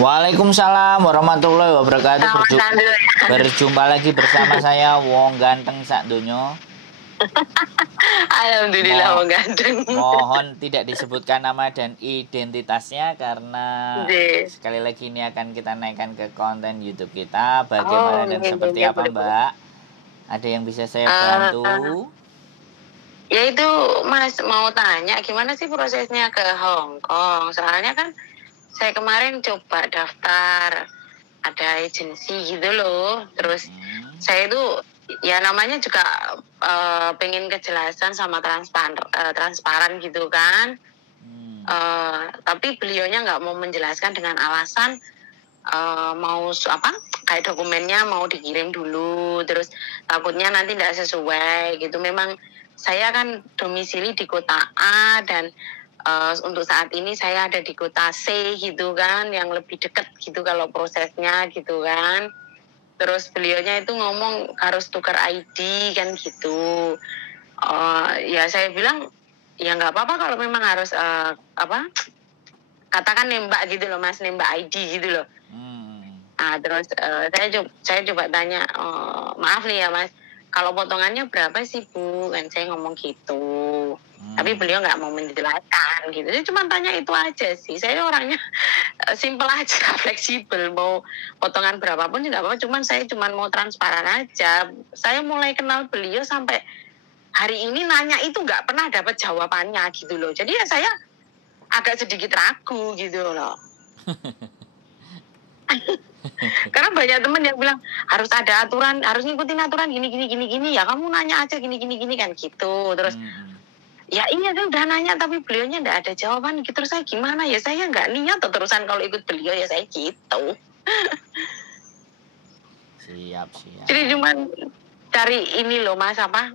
Waalaikumsalam warahmatullahi wabarakatuh. Kawasan dulu ya. Berjumpa lagi bersama saya Wong Ganteng Sak Donya. Alhamdulillah Mo Wong ganteng. Mohon tidak disebutkan nama dan identitasnya karena Nggih. sekali lagi ini akan kita naikkan ke konten YouTube kita. Bagaimana Oh, dan nggih seperti nggih apa, boleh. Mbak? Ada yang bisa saya Eh, bantu? ya itu Mas mau tanya gimana sih prosesnya ke Hong Kong? Soalnya kan saya kemarin coba daftar ada agensi gitu loh. Terus saya itu ya namanya juga pengen kejelasan sama transparan gitu kan. Tapi beliaunya nggak mau menjelaskan dengan alasan mau apa kayak dokumennya mau dikirim dulu, terus takutnya nanti tidak sesuai gitu. Memang saya kan domisili di kota A dan untuk saat ini saya ada di kota C gitu kan, yang lebih dekat gitu kalau prosesnya gitu kan. Terus beliaunya itu ngomong harus tukar ID kan gitu. Ya saya bilang ya nggak apa-apa kalau memang harus apa katakan nembak gitu loh Mas, nembak ID gitu loh. Terus saya coba tanya, maaf nih ya Mas, kalau potongannya berapa sih Bu? Kan saya ngomong gitu. Tapi beliau nggak mau menjelaskan gitu. Saya cuma tanya itu aja sih. Saya orangnya simple aja, fleksibel. Mau potongan berapapun nggak apa-apa. Saya cuma mau transparan aja. Saya mulai kenal beliau sampai hari ini nanya itu nggak pernah dapat jawabannya gitu loh. Jadi ya saya agak sedikit ragu gitu loh. Karena banyak temen yang bilang harus ada aturan, harus ngikutin aturan gini ya kamu nanya aja gini kan gitu. Terus ya iya kan udah nanya tapi beliaunya nggak ada jawaban gitu. Terus saya gimana ya, saya nggak niat terusan kalau ikut beliau ya saya gitu. Siap. Jadi cuman cari ini loh Mas, apa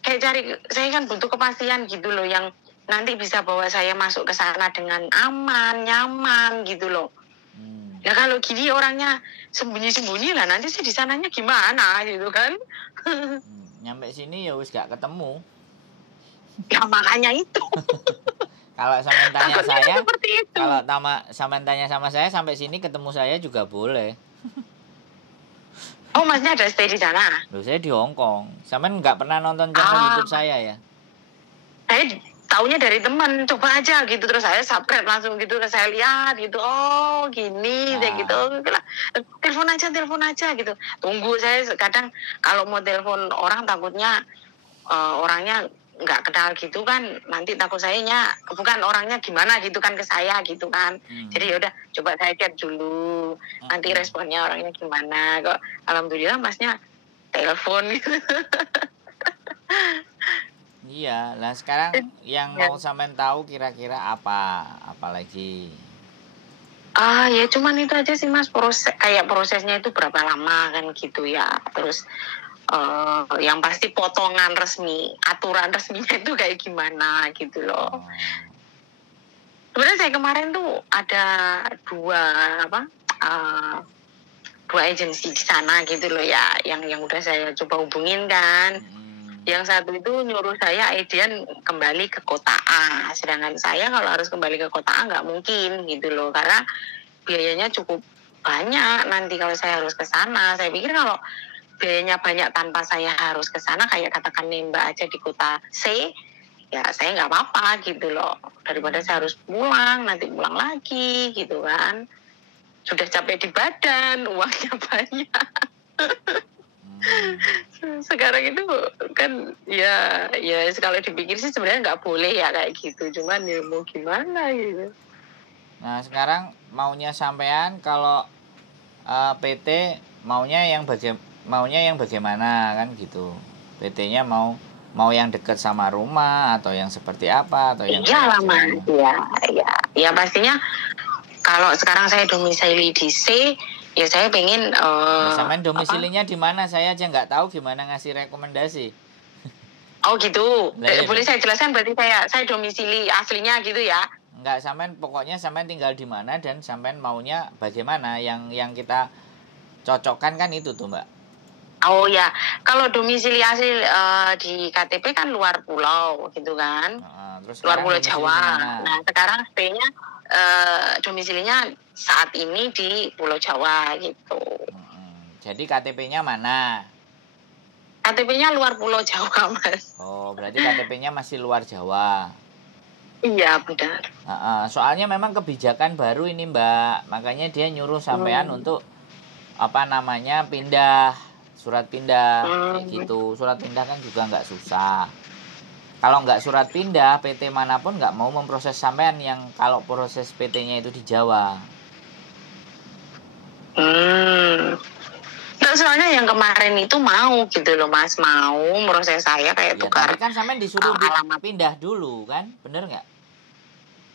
kayak cari, saya kan butuh kepastian gitu loh yang nanti bisa bawa saya masuk ke sana dengan aman, nyaman gitu loh. Ya kalau gini orangnya sembunyi-sembunyi lah, nanti sih di sananya gimana gitu kan. Nyampe sini ya wis gak ketemu. Ya makanya itu. Kalau sampean tanya Takutnya saya, seperti itu. kalau sampean tanya sama saya sampai sini ketemu saya juga boleh. Oh Masnya ada stay di sana? Loh, saya di Hong Kong. Sampean nggak pernah nonton channel YouTube saya ya? Saya taunya dari teman, coba aja gitu. Terus saya subscribe langsung gitu, saya lihat gitu. Oh gini, kayak gitu. Telepon aja gitu. Tunggu, saya kadang kalau mau telepon orang takutnya orangnya nggak kenal gitu kan, nanti takut sayanya bukan orangnya gimana gitu kan ke saya gitu kan. Jadi yaudah coba saya chat dulu, nanti responnya orangnya gimana. Kok alhamdulillah Masnya telepon gitu. Iya, lah sekarang yang mau sampean tahu kira-kira apa lagi? Ya cuman itu aja sih Mas, prosesnya itu berapa lama kan gitu ya. Terus yang pasti potongan resmi, aturan resminya itu kayak gimana gitu loh. Sebenarnya saya kemarin tuh ada dua agensi di sana gitu loh ya, yang udah saya coba hubungin kan. Yang satu itu nyuruh saya Edian kembali ke kota A, sedangkan saya kalau harus kembali ke kota A nggak mungkin gitu loh, karena biayanya cukup banyak nanti kalau saya harus ke sana. Saya pikir kalau biayanya banyak tanpa saya harus ke sana, kayak katakan nembak aja di kota C, ya saya nggak apa-apa gitu loh, daripada saya harus pulang lagi gitu kan. Sudah capek di badan, uangnya banyak. Sekarang itu kan ya kalau dipikir sih sebenarnya nggak boleh ya kayak gitu, cuman ya mau gimana gitu. Nah sekarang maunya sampean kalau PT maunya yang bagaimana kan gitu. PT-nya mau yang dekat sama rumah atau yang seperti apa atau yang lama ya pastinya. Kalau sekarang saya domisili di C, ya saya pengen sampean domisilinya di mana? Saya aja nggak tahu gimana ngasih rekomendasi. Oh gitu. Boleh saya jelaskan, berarti saya domisili aslinya gitu ya? Enggak, pokoknya sampean tinggal di mana dan sampean maunya bagaimana, yang kita cocokkan kan itu tuh Mbak. Oh ya, kalau domisili asli di KTP kan luar pulau gitu kan, Terus luar pulau Jawa. dimana? Nah sekarang stay-nya domisilinya saat ini di Pulau Jawa gitu. Jadi KTP-nya mana? KTP-nya luar Pulau Jawa, Mas. Oh, berarti KTP-nya masih luar Jawa. Iya, benar. Soalnya memang kebijakan baru ini, Mbak. Makanya dia nyuruh sampean untuk pindah, surat pindah kayak gitu. Surat pindah kan juga nggak susah. Kalau nggak surat pindah, PT manapun nggak mau memproses sampean yang kalau proses PT-nya itu di Jawa. Nah, soalnya yang kemarin itu mau gitu loh, Mas, mau proses saya kayak tukar. Tapi kan sampean disuruh alamat pindah dulu kan, bener nggak?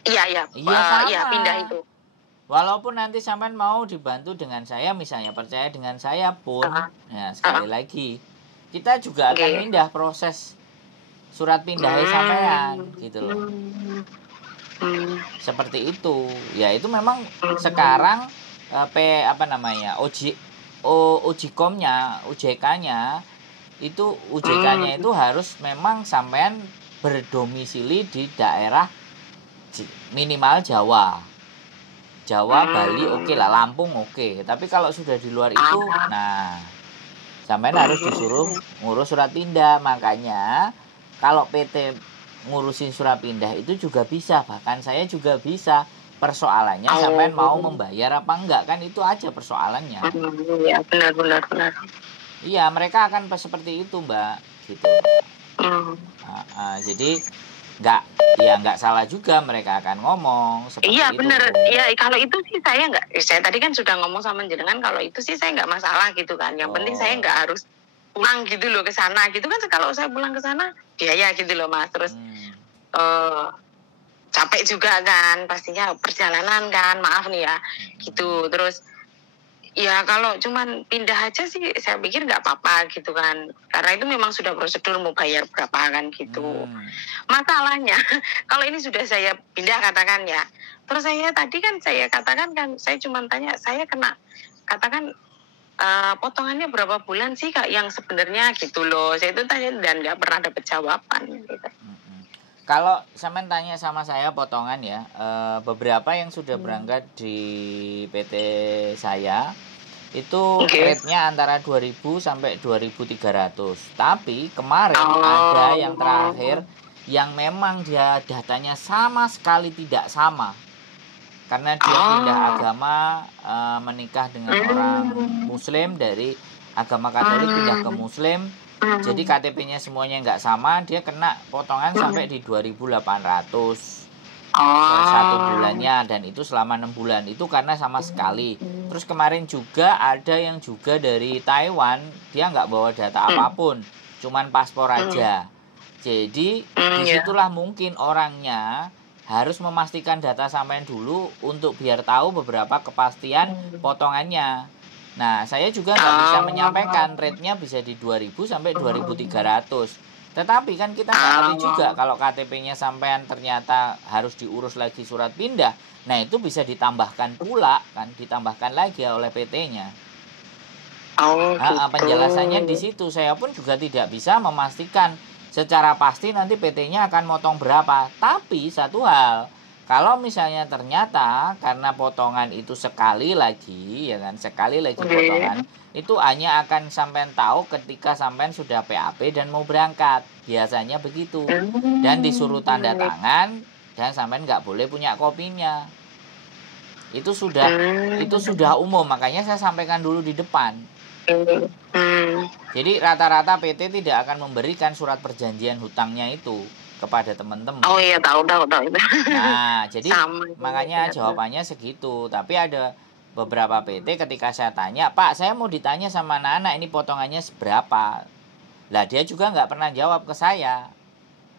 Iya, pindah itu. Walaupun nanti sampean mau dibantu dengan saya, misalnya percaya dengan saya pun, ya sekali lagi kita juga akan pindah proses surat pindahnya sampean gitu loh. Seperti itu. Ya itu memang sekarang OJK-nya itu harus memang sampean berdomisili di daerah minimal Jawa, Bali oke lah, Lampung oke. Tapi kalau sudah di luar itu, nah sampean harus disuruh ngurus surat pindah. Makanya kalau PT ngurusin surat pindah itu juga bisa, bahkan saya juga bisa. Persoalannya sampean mau membayar apa enggak, kan itu aja persoalannya. Iya, benar. Iya, mereka akan seperti itu, Mbak, gitu. Jadi nggak salah juga mereka akan ngomong seperti itu. Iya, benar. Iya, kalau itu sih saya tadi kan sudah ngomong sama jenengan, kalau itu sih saya nggak masalah gitu kan. Yang penting saya nggak harus pulang gitu loh ke sana gitu kan. Kalau saya pulang ke sana biaya gitu loh, Mas. Terus capek juga kan pastinya perjalanan kan, maaf nih ya gitu. Terus ya kalau cuman pindah aja sih saya pikir nggak apa-apa gitu kan, karena itu memang sudah prosedur mau bayar berapa kan gitu. Masalahnya kalau ini sudah saya pindah katakan ya, terus saya tadi kan saya katakan kan saya cuma tanya saya kena katakan potongannya berapa bulan sih Kak yang sebenarnya gitu loh, saya itu tanya dan nggak pernah dapat jawaban gitu. Kalau sampean tanya sama saya potongan ya, beberapa yang sudah berangkat di PT saya itu rate-nya antara 2.000 sampai 2.300. Tapi kemarin ada yang terakhir yang memang dia datanya sama sekali tidak sama. Karena dia pindah agama, menikah dengan orang Muslim, dari agama Katolik pindah ke Muslim. Jadi KTP-nya semuanya nggak sama, dia kena potongan sampai di 2.800 per 1 bulannya, dan itu selama 6 bulan. Itu karena sama sekali. Terus kemarin juga ada yang juga dari Taiwan, dia nggak bawa data apapun, cuman paspor aja. Jadi disitulah mungkin orangnya harus memastikan data sampean dulu untuk biar tahu beberapa kepastian potongannya. Nah, saya juga nggak bisa menyampaikan rate-nya bisa di 2.000 sampai 2.300. Tetapi kan kita nggak ngerti juga kalau KTP-nya sampean ternyata harus diurus lagi surat pindah. Nah, itu bisa ditambahkan pula kan, ditambahkan lagi oleh PT-nya. Penjelasannya di situ. Saya pun juga tidak bisa memastikan secara pasti nanti PT-nya akan motong berapa. Tapi satu hal, kalau misalnya ternyata karena potongan itu sekali lagi potongan itu hanya akan sampean tahu ketika sampean sudah PAP dan mau berangkat, biasanya begitu, dan disuruh tanda tangan dan sampean nggak boleh punya kopinya. Itu sudah umum, makanya saya sampaikan dulu di depan. Jadi rata-rata PT tidak akan memberikan surat perjanjian hutangnya itu kepada teman-teman. Oh iya, tahu. Nah, jadi makanya jawabannya segitu. Tapi ada beberapa PT ketika saya tanya, Pak, saya mau ditanya sama anak-anak ini potongannya seberapa. Lah dia juga nggak pernah jawab ke saya.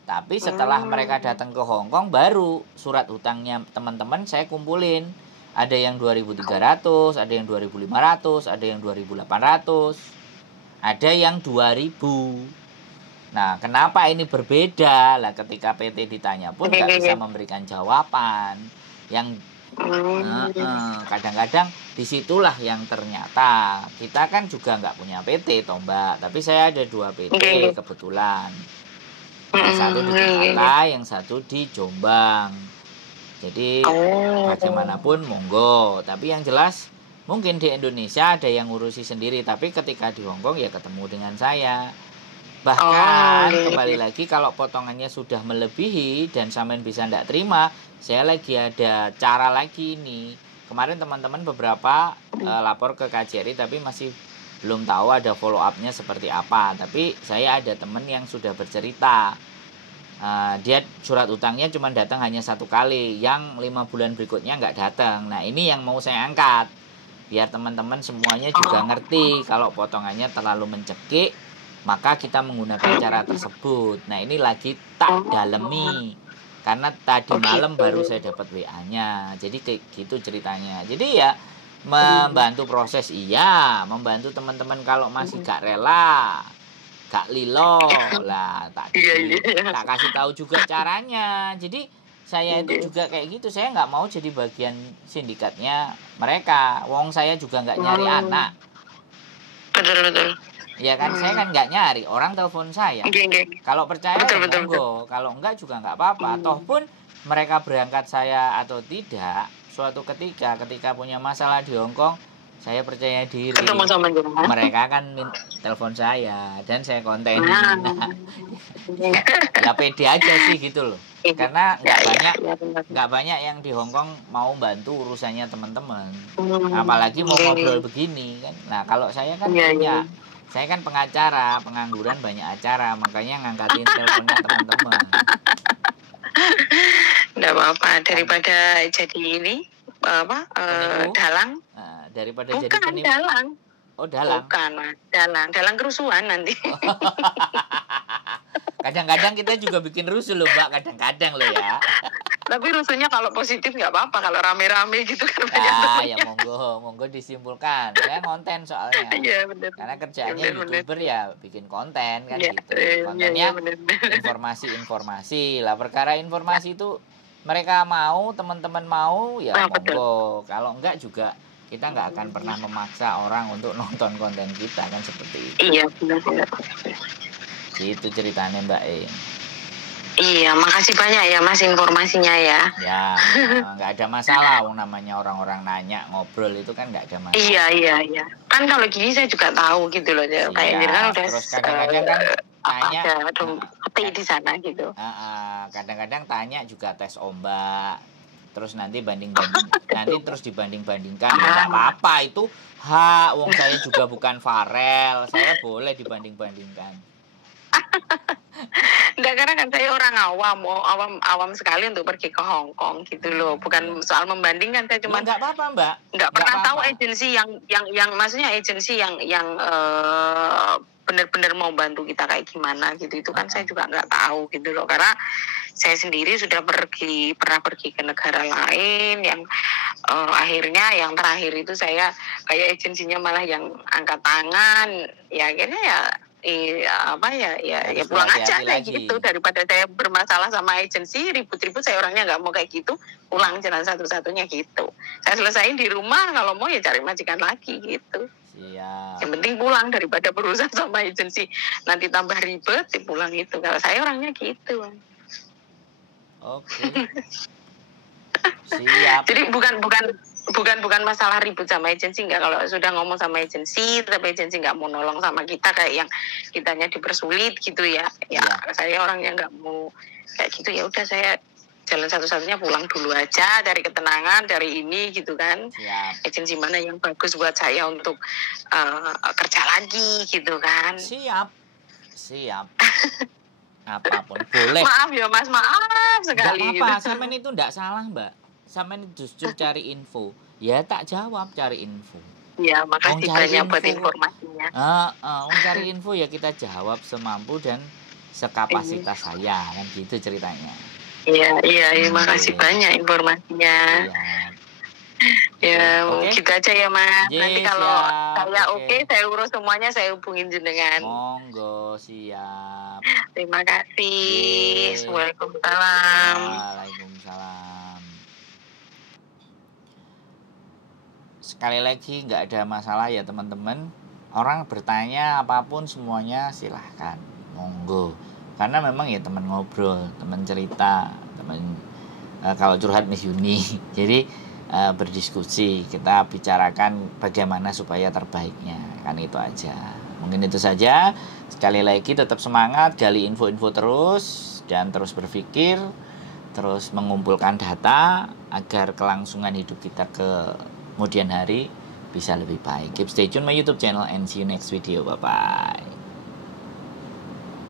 Tapi setelah mereka datang ke Hong Kong, baru surat hutangnya teman-teman saya kumpulin. Ada yang 2.300, ada yang 2.500, ada yang 2.800, ada yang 2.000. Nah, kenapa ini berbeda? Lah ketika PT ditanya pun nggak bisa memberikan jawaban. Yang kadang-kadang disitulah yang ternyata kita kan juga nggak punya PT toh Mbak. Tapi saya ada 2 PT kebetulan. Yang satu di Jakarta, yang satu di Jombang. Jadi Oh. bagaimanapun monggo. Tapi yang jelas mungkin di Indonesia ada yang ngurusi sendiri, tapi ketika di Hongkong ya ketemu dengan saya. Bahkan kembali lagi kalau potongannya sudah melebihi dan sampean bisa ndak terima, saya lagi ada cara lagi nih. Kemarin teman-teman beberapa lapor ke KJRI tapi masih belum tahu ada follow up-nya seperti apa. Tapi saya ada teman yang sudah bercerita. Dia surat utangnya cuma datang hanya 1 kali, yang 5 bulan berikutnya nggak datang. Nah ini yang mau saya angkat, biar teman-teman semuanya juga ngerti kalau potongannya terlalu mencekik, maka kita menggunakan cara tersebut. Nah ini lagi tak dalemi, karena tadi malam baru saya dapat WA-nya. Jadi kayak gitu ceritanya. Jadi ya membantu proses, iya, membantu teman-teman kalau masih gak rela, gak lilo lah, tak kasih tahu juga caranya. Jadi saya itu juga kayak gitu, saya nggak mau jadi bagian sindikatnya mereka. Wong saya juga nggak nyari anak. Betul. Ya kan, saya kan nggak nyari, orang telepon saya. Kalau percaya ya monggo, kalau enggak juga nggak apa-apa. Toh pun mereka berangkat saya atau tidak, suatu ketika punya masalah di Hongkong, saya percaya diri mereka akan telepon saya dan saya kontenin. Ya pede aja sih gitu loh, karena nggak banyak yang di Hongkong mau bantu urusannya teman-teman, apalagi mau ngobrol begini kan. Nah kalau saya kan punya, saya kan pengacara, pengangguran banyak acara, makanya ngangkatin teleponnya teman-teman. Nggak apa-apa, daripada jadi ini dalang. Nah, daripada bukan jadi penipu. Dalang. Oh dalang. Bukan Mas, dalang kerusuhan nanti. Kadang-kadang kita juga bikin rusuh loh Mbak, kadang-kadang loh ya. Tapi rusuhnya kalau positif nggak apa-apa, kalau rame-rame gitu kan banyak ya monggo disimpulkan. Saya konten soalnya. Iya benar. Karena kerjaannya YouTuber ya bikin konten kan gitu. Kontennya informasi-informasi lah, perkara informasi itu mereka mau, teman-teman mau ya monggo. Kalau enggak juga kita nggak akan pernah memaksa orang untuk nonton konten kita kan, seperti itu. Iya benar. Gitu ceritanya Mbak E. Iya, makasih banyak ya Mas informasinya ya. Ya, nggak ada masalah, namanya orang-orang nanya ngobrol itu kan nggak ada masalah. Iya. Kan kalau gini saya juga tahu gitu loh, kayak ini kan udah. Terus kadang-kadang kan tanya di sana gitu. Kadang-kadang tanya juga tes ombak, terus nanti terus dibanding-bandingkan. Nggak apa-apa itu hak, wong saya juga bukan Farel, saya boleh dibanding-bandingkan. Enggak, karena kan saya orang awam sekali untuk pergi ke Hong Kong gitu loh. Bukan soal membandingkan, saya cuma nggak apa-apa Mbak. Nggak pernah tahu agensi yang maksudnya agensi yang benar-benar mau bantu kita kayak gimana gitu. Itu kan saya juga nggak tahu gitu loh, karena saya sendiri sudah pernah pergi ke negara lain yang akhirnya yang terakhir itu saya kayak agensinya malah yang angkat tangan, ya akhirnya ya pulang aja kayak gitu, daripada saya bermasalah sama agensi ribut-ribut. Saya orangnya nggak mau kayak gitu, pulang jalan satu-satunya gitu. Saya selesaiin di rumah, kalau mau ya cari majikan lagi gitu. Siap. Yang penting pulang daripada berurusan sama agensi nanti tambah ribet, pulang itu. Kalau saya orangnya gitu. Oke. Siap. Jadi bukan masalah ribut sama agensi, enggak. Kalau sudah ngomong sama agensi tapi agensi nggak mau nolong sama kita, kayak yang kitanya dipersulit gitu ya. Saya orang yang nggak mau kayak gitu, ya udah saya jalan satu-satunya pulang dulu aja, dari ketenangan, dari ini gitu kan. Siap. Agensi mana yang bagus buat saya untuk kerja lagi gitu kan. Siap. Apapun boleh. Maaf ya Mas, maaf sekali. Nggak apa-apa, sampean itu nggak salah Mbak. Sampean justru cari info, ya tak jawab cari info. Ya, makasih banyak buat informasinya. Cari info ya kita jawab semampu dan sekapasitas saya, kan gitu ceritanya. Iya, makasih banyak informasinya. Ya, gitu aja ya Mas. Nanti kalau saya oke, saya urus semuanya, saya hubungin jenengan. Monggo, siap. Terima kasih. Waalaikumsalam. Waalaikumsalam. Sekali lagi nggak ada masalah ya teman-teman. Orang bertanya apapun semuanya silahkan, monggo. Karena memang ya teman ngobrol, teman cerita, teman kalau curhat Miss Yuni. Jadi berdiskusi, kita bicarakan bagaimana supaya terbaiknya, kan itu aja. Mungkin itu saja. Sekali lagi tetap semangat, gali info-info terus dan terus berpikir, terus mengumpulkan data agar kelangsungan hidup kita ke kemudian hari bisa lebih baik. Keep stay tune my YouTube channel and see you next video. Bye bye.